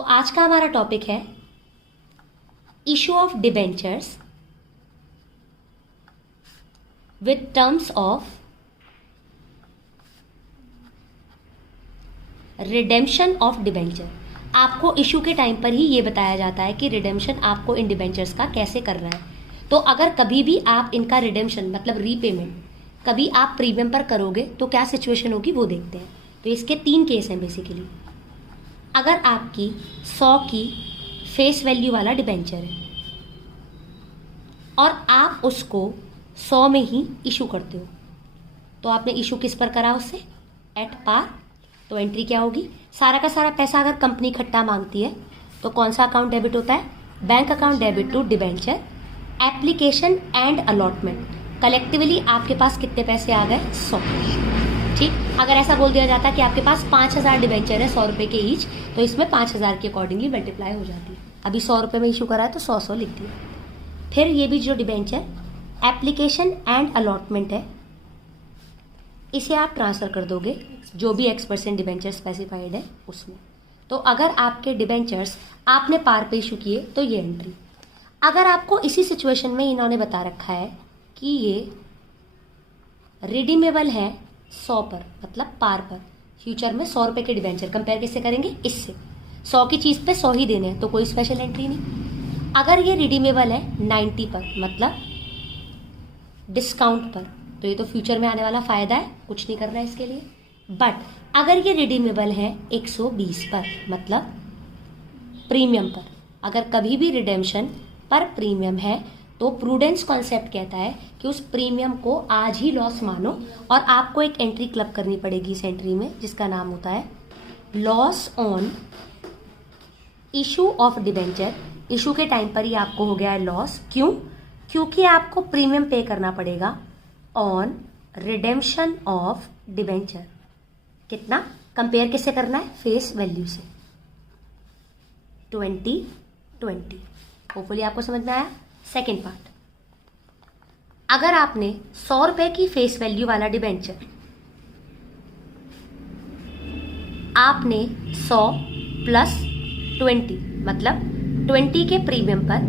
आज का हमारा टॉपिक है issue of debentures with terms of redemption of debenture. आपको इशू के टाइम पर ही ये बताया जाता है कि रिडेम्पशन आपको इन डिबेंचर्स का कैसे करना है। तो अगर कभी भी आप इनका रिडेम्पशन मतलब रीपेमेंट कभी आप प्रीमियम पर करोगे तो क्या सिचुएशन होगी वो देखते हैं। तो इसके 3 केस हैं बेसिकली। अगर आपकी 100 की फेस वैल्यू वाला डिबेंचर है और आप उसको 100 में ही इशू करते हो, तो आपने इशू किस पर करा उससे? At par. तो एंट्री क्या होगी? सारा का सारा पैसा अगर कंपनी इकट्ठा मांगती है तो कौन सा अकाउंट डेबिट होता है? Bank account debit to debenture application and allotment. Collectively आपके पास कितने पैसे आ गए? 100। ठीक, अगर ऐसा बोल दिया जाता है कि आपके पास 5000 डिबेंचर है 100 रुपए के ईच, तो इसमें 5000 के अकॉर्डिंगली मल्टीप्लाई हो जाती है। अभी 100 रुपए में इशू करा है तो 100 लिख दिया। फिर ये भी जो डिबेंचर एप्लीकेशन एंड अलॉटमेंट है, इसे आप ट्रांसफर कर दोगे जो भी X% डिबेंचर स्पेसिफाइड है उसमें। तो अगर आपके डिबेंचर्स आपने पार पे इशू किए तो ये एंट्री। अगर आपको इसी सिचुएशन में इन्होंने बता रखा है कि ये रिडीमेबल है 100 पर मतलब पार पर, फ्यूचर में 100 रुपए के डिबेंचर, कंपेयर किससे करेंगे? इससे। 100 की चीज पे 100 ही देने हैं तो कोई स्पेशल एंट्री नहीं। अगर ये रिडीमेबल है 90 पर मतलब डिस्काउंट पर, तो ये तो फ्यूचर में आने वाला फायदा है, कुछ नहीं करना है इसके लिए। बट अगर ये रिडीमेबल है 120 पर मतलब प्रीमियम पर, अगर कभी भी रिडेम्पशन पर प्रीमियम है तो प्रूडेंस कॉन्सेप्ट कहता है कि उस प्रीमियम को आज ही लॉस मानो और आपको एक एंट्री क्लब करनी पड़ेगी इस एंट्री में, जिसका नाम होता है loss on issue of debenture. Issue के टाइम पर ही आपको हो गया है लॉस। क्यों? क्योंकि आपको प्रीमियम पे करना पड़ेगा ऑन रिडेम्पशन ऑफ डिबेंचर। कितना? कंपेयर किससे करना है? फेस वैल्यू से 2020। होपफुली आपको समझ में आया। सेकेंड पार्ट, अगर आपने 100 रुपए की फेस वैल्यू वाला डिबेंचर आपने 100 प्लस 20 मतलब 20 के प्रीमियम पर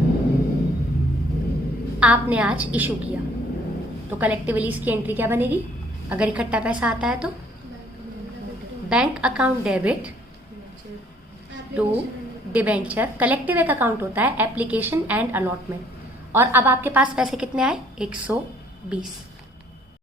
आपने आज इशू किया, तो कलेक्टिवली इसकी एंट्री क्या बनेगी? अगर इकट्ठा पैसा आता है तो bank account debit to debenture. Collective एक अकाउंट होता है एप्लीकेशन एंड अलॉटमेंट। और अब आपके पास पैसे कितने आए? 120।